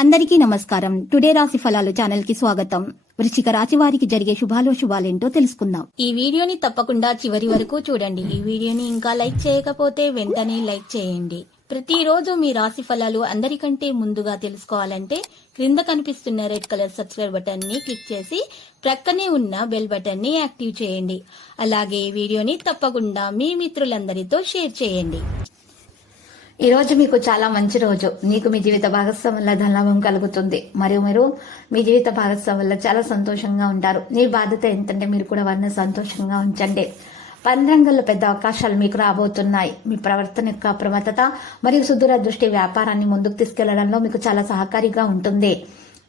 అందరికీ నమస్కారం. టుడే రాశి ఫలాలు ఛానల్ కి స్వాగతం. వృశ్చిక రాశి వారికి జరిగే శుభాలేంటో తెలుసుకుందాం. ఈ వీడియోని తప్పకుండా చివరి వరకు చూడండి. ఈ వీడియోని ఇంకా లైక్ చేయకపోతే వెంటనే లైక్ చేయండి. ప్రతిరోజు మీ రాశి ఫలాలు అందరికంటే ముందుగా తెలుసుకోవాలంటే క్రింద కనిపిస్తున్న రెడ్ కలర్ సబ్స్క్రైబ్ బటన్ ని క్లిక్ చేసి ప్రక్కనే ఉన్న బెల్ బటన్ ని యాక్టివ్ చేయండి. అలాగే ఈ వీడియోని తప్పకుండా మీ మిత్రులందరితో షేర్ చేయండి. ఈ రోజు మీకు చాలా మంచి రోజు. మీకు మీ జీవిత భాగస్వామి వల్ల ధనలాభం కలుగుతుంది. మరియు మీరు మీ జీవిత భాగస్వామి వల్ల చాలా సంతోషంగా ఉంటారు. మీ బాధ్యత ఏంటంటే మీరు కూడా వారిని సంతోషంగా ఉంచండి. పని రంగంలో పెద్ద అవకాశాలు మీకు రాబోతున్నాయి. మీ ప్రవర్తన యొక్క అప్రమత్తత మరియు సుదూర దృష్టి వ్యాపారాన్ని ముందుకు తీసుకెళ్లడంలో మీకు చాలా సహకారిగా ఉంటుంది.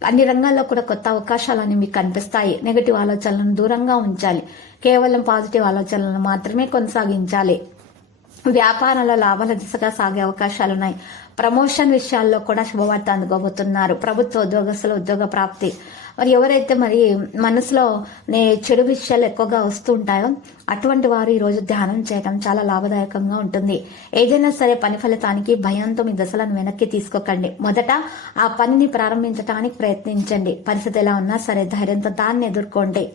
అన్ని రంగాల్లో కూడా కొత్త అవకాశాలని మీకు కనిపిస్తాయి. నెగటివ్ ఆలోచనలను దూరంగా ఉంచాలి. కేవలం పాజిటివ్ ఆలోచనలను మాత్రమే కొనసాగించాలి. వ్యాపారంలో లాభాల దిశగా సాగే అవకాశాలున్నాయి. ప్రమోషన్ విషయాల్లో కూడా శుభవార్త అందుకోబోతున్నారు. ప్రభుత్వ ఉద్యోగస్తుల ఉద్యోగ ప్రాప్తి. మరి ఎవరైతే మరి మనసులో చెడు విషయాలు ఎక్కువగా వస్తూ ఉంటాయో అటువంటి వారు ఈ రోజు ధ్యానం చేయడం చాలా లాభదాయకంగా ఉంటుంది. ఏదైనా సరే పని ఫలితానికి భయంతో మీ దశలను వెనక్కి తీసుకోకండి. మొదట ఆ పనిని ప్రారంభించడానికి ప్రయత్నించండి. పరిస్థితి ఎలా ఉన్నా సరే ధైర్యంతో దాన్ని ఎదుర్కోండి.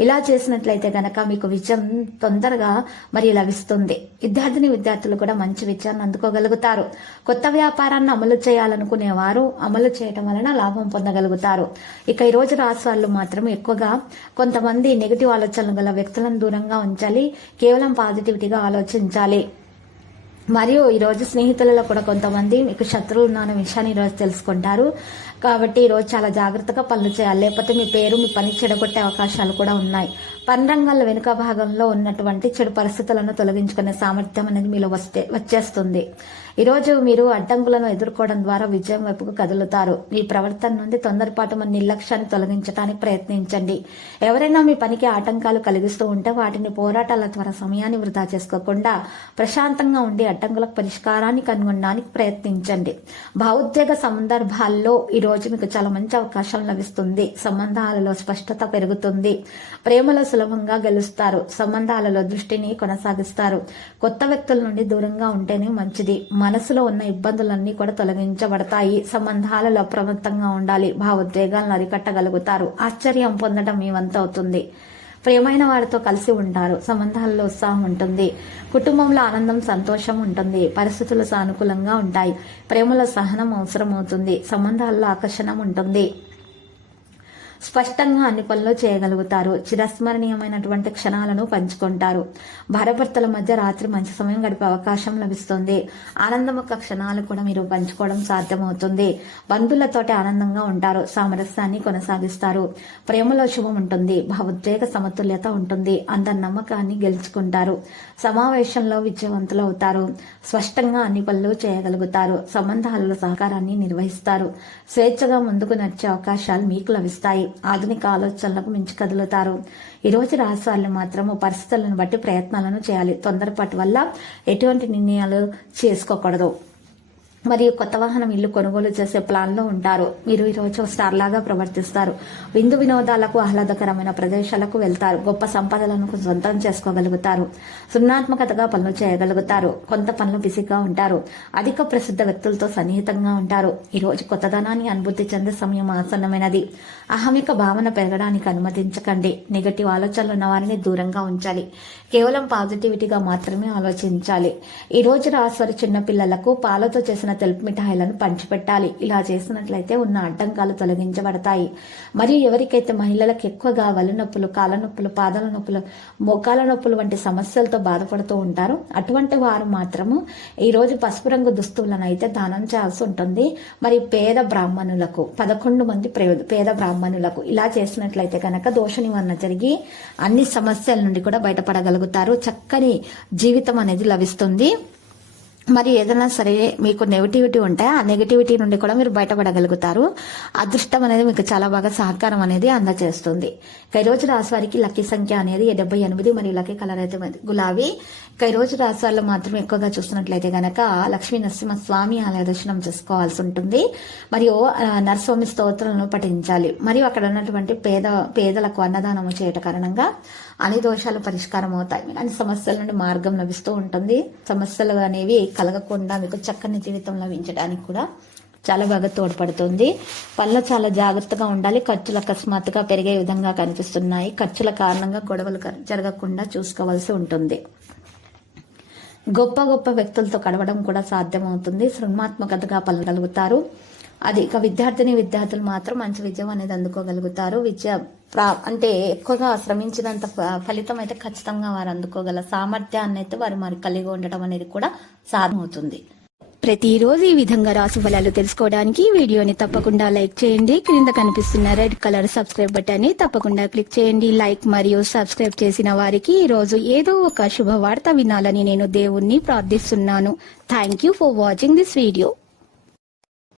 ఇలా చేసినట్లయితే గనక మీకు విజయం తొందరగా మరి లభిస్తుంది. విద్యార్థులు కూడా మంచి విజయాన్ని అందుకోగలుగుతారు. కొత్త వ్యాపారాన్ని అమలు చేయాలనుకునే వారు అమలు చేయడం వలన లాభం పొందగలుగుతారు. ఇక ఈ రోజు రాశి వాళ్ళు మాత్రం ఎక్కువగా కొంతమంది నెగిటివ్ ఆలోచనలు గల వ్యక్తులను దూరంగా ఉంచాలి. కేవలం పాజిటివిటీగా ఆలోచించాలి. మరియు ఈరోజు స్నేహితులలో కూడా కొంతమంది మీకు శత్రువులు ఉన్న విషయాన్ని ఈరోజు తెలుసుకుంటారు. కాబట్టి ఈరోజు చాలా జాగ్రత్తగా పనులు చేయాలి. లేకపోతే మీ పేరు మీ పని చెడగొట్టే అవకాశాలు కూడా ఉన్నాయి. పని రంగాల వెనుక భాగంలో ఉన్నటువంటి చెడు పరిస్థితులను తొలగించుకునే సామర్థ్యం అనేది మీలో వచ్చేస్తుంది. ఈరోజు మీరు అడ్డంకులను ఎదుర్కోవడం ద్వారా విజయం వైపుకు కదులుతారు. మీ ప్రవర్తన నుండి తొందరపాటు మన నిర్లక్ష్యాన్ని తొలగించడానికి ప్రయత్నించండి. ఎవరైనా మీ పనికి ఆటంకాలు కలిగిస్తూ ఉంటే వాటిని పోరాటాల ద్వారా సమయాన్ని వృధా చేసుకోకుండా ప్రశాంతంగా ఉండి అడ్డంకులకు పరిష్కారాన్ని కనుగొనడానికి ప్రయత్నించండి. భావోద్వేగ సందర్భాల్లో ఈ రోజు మీకు చాలా మంచి అవకాశం లభిస్తుంది. సంబంధాలలో స్పష్టత పెరుగుతుంది. ప్రేమలో సులభంగా గెలుస్తారు. సంబంధాలలో దృష్టిని కొనసాగిస్తారు. కొత్త వ్యక్తుల నుండి దూరంగా ఉంటేనే మంచిది. మనసులో ఉన్న ఇబ్బందులన్నీ కూడా తొలగించబడతాయి. సంబంధాలలో అప్రమత్తంగా ఉండాలి. భావోద్వేగాలను అరికట్టగలుగుతారు. ఆశ్చర్యం పొందడం మీ వంతు అవుతుంది. ప్రియమైన వారితో కలిసి ఉంటారు. సంబంధాల్లో ఉత్సాహం ఉంటుంది. కుటుంబంలో ఆనందం సంతోషం ఉంటుంది. పరిస్థితులు సానుకూలంగా ఉంటాయి. ప్రేమలో సహనం అవసరం అవుతుంది. సంబంధాల్లో ఆకర్షణ ఉంటుంది. స్పష్టంగా అన్ని పనులు చేయగలుగుతారు. చిరస్మరణీయమైనటువంటి క్షణాలను పంచుకుంటారు. భార్యాభర్తల మధ్య రాత్రి మంచి సమయం గడిపే అవకాశం లభిస్తుంది. ఆనందముఖ క్షణాలు కూడా మీరు పంచుకోవడం సాధ్యమవుతుంది. బంధువులతోటి ఆనందంగా ఉంటారు. సామరస్యాన్ని కొనసాగిస్తారు. ప్రేమలో శుభం ఉంటుంది. భావోద్వేగ సమతుల్యత ఉంటుంది. అందరి నమ్మకాన్ని గెలుచుకుంటారు. సమావేశంలో విజయవంతులు అవుతారు. స్పష్టంగా అన్ని పనులు చేయగలుగుతారు. సంబంధాలలో సహకారాన్ని నిర్వహిస్తారు. స్వేచ్ఛగా ముందుకు నడిచే అవకాశాలు మీకు లభిస్తాయి. ఆధునిక ఆలోచనలకు మించి కదులుతారు. ఈ రోజు రాశి వాళ్ళు మాత్రము పరిస్థితులను బట్టి ప్రయత్నాలను చేయాలి. తొందరపాటు వల్ల ఎటువంటి నిర్ణయాలు చేసుకోకూడదు. మరియు కొత్త వాహనం ఇల్లు కొనుగోలు చేసే ప్లాన్ లో ఉంటారు. మీరు ఈరోజు స్టార్ లాగా ప్రవర్తిస్తారు. విందు వినోదాలకు ఆహ్లాదకరమైన ప్రదేశాలకు వెళ్తారు. గొప్ప సంపదలను సొంతం చేసుకోగలుగుతారు. సృజనాత్మకతగా పనులు చేయగలుగుతారు. కొంత పనులు బిజీగా ఉంటారు. అధిక ప్రసిద్ధ వ్యక్తులతో సన్నిహితంగా ఉంటారు. ఈ రోజు కొత్తదనాన్ని అనుభూతి చెందే సమయం ఆసన్నమైనది. అహమిక భావన పెరగడానికి అనుమతించకండి. నెగటివ్ ఆలోచనలు ఉన్న వారిని దూరంగా ఉంచాలి. కేవలం పాజిటివిటీగా మాత్రమే ఆలోచించాలి. ఈ రోజు రాశివారి చిన్న పిల్లలకు పాలతో చేసిన తెలుపు మిఠాయిలను పంచిపెట్టాలి. ఇలా చేసినట్లయితే ఉన్న అడ్డంకాలు తొలగించబడతాయి. మరియు ఎవరికైతే మహిళలకు ఎక్కువగా వలి నొప్పులు, కాళ్ళ నొప్పులు, పాదాల నొప్పులు, మోకాల నొప్పులు వంటి సమస్యలతో బాధపడుతూ ఉంటారు అటువంటి వారు మాత్రము ఈ రోజు పసుపు రంగు దుస్తువులను అయితే దానం చేయాల్సి ఉంటుంది. మరి పేద బ్రాహ్మణులకు 11 మంది పేద బ్రాహ్మణులకు ఇలా చేసినట్లయితే కనుక దోష నివారణ జరిగి అన్ని సమస్యల నుండి కూడా బయటపడగలుగుతారు. చక్కని జీవితం అనేది లభిస్తుంది. మరి ఏదైనా సరే మీకు నెగిటివిటీ ఉంటే ఆ నెగిటివిటీ నుండి కూడా మీరు బయటపడగలుగుతారు. అదృష్టం అనేది మీకు చాలా బాగా సహకారం అనేది అందజేస్తుంది. ఈ రోజు రాశి వారికి లక్కీ సంఖ్య అనేది 78 మరియు లక్కీ కలర్ అయితే గులాబీ. ఈ రోజు రాశి వాళ్ళు మాత్రం ఎక్కువగా చూస్తున్నట్లయితే గనక లక్ష్మీ నరసింహ స్వామి ఆలయ దర్శనం చేసుకోవాల్సి ఉంటుంది. మరియు నరస్వామి స్తోత్రాలను పఠించాలి. మరియు అక్కడ ఉన్నటువంటి పేదలకు అన్నదానము చేయట కారణంగా అన్ని దోషాలు పరిష్కారం అవుతాయి. అన్ని సమస్యల నుండి మార్గం లభిస్తూ ఉంటుంది. సమస్యలు అనేవి కలగకుండా మీకు చక్కని జీవితం లభించడానికి కూడా చాలా బాగా తోడ్పడుతుంది. పనులు చాలా జాగ్రత్తగా ఉండాలి. ఖర్చులు అకస్మాత్తుగా పెరిగే విధంగా కనిపిస్తున్నాయి. ఖర్చుల కారణంగా గొడవలు జరగకుండా చూసుకోవాల్సి ఉంటుంది. గొప్ప గొప్ప వ్యక్తులతో కలవడం కూడా సాధ్యమవుతుంది. సృజనాత్మకతగా పలగలుగుతారు. అది ఇక విద్యార్థులు మాత్రం మంచి విజయం అనేది అందుకోగలుగుతారు. అంటే ఎక్కువగా శ్రమించినంత ఫలితం అయితే ఖచ్చితంగా వారు అందుకోగల సామర్థ్యాన్ని అయితే వారు మరి కలిగి ఉండటం అనేది కూడా సాధ్యమవుతుంది. ప్రతిరోజు ఈ విధంగా రాశి ఫలాలు తెలుసుకోవడానికి వీడియోని తప్పకుండా లైక్ చేయండి. క్రింద కనిపిస్తున్న రెడ్ కలర్ సబ్స్క్రైబ్ బటన్ ని తప్పకుండా క్లిక్ చేయండి. లైక్ మరియు సబ్స్క్రైబ్ చేసిన వారికి ఈ రోజు ఏదో ఒక శుభవార్త వినాలని నేను దేవుణ్ణి ప్రార్థిస్తున్నాను. Thank you for watching this video.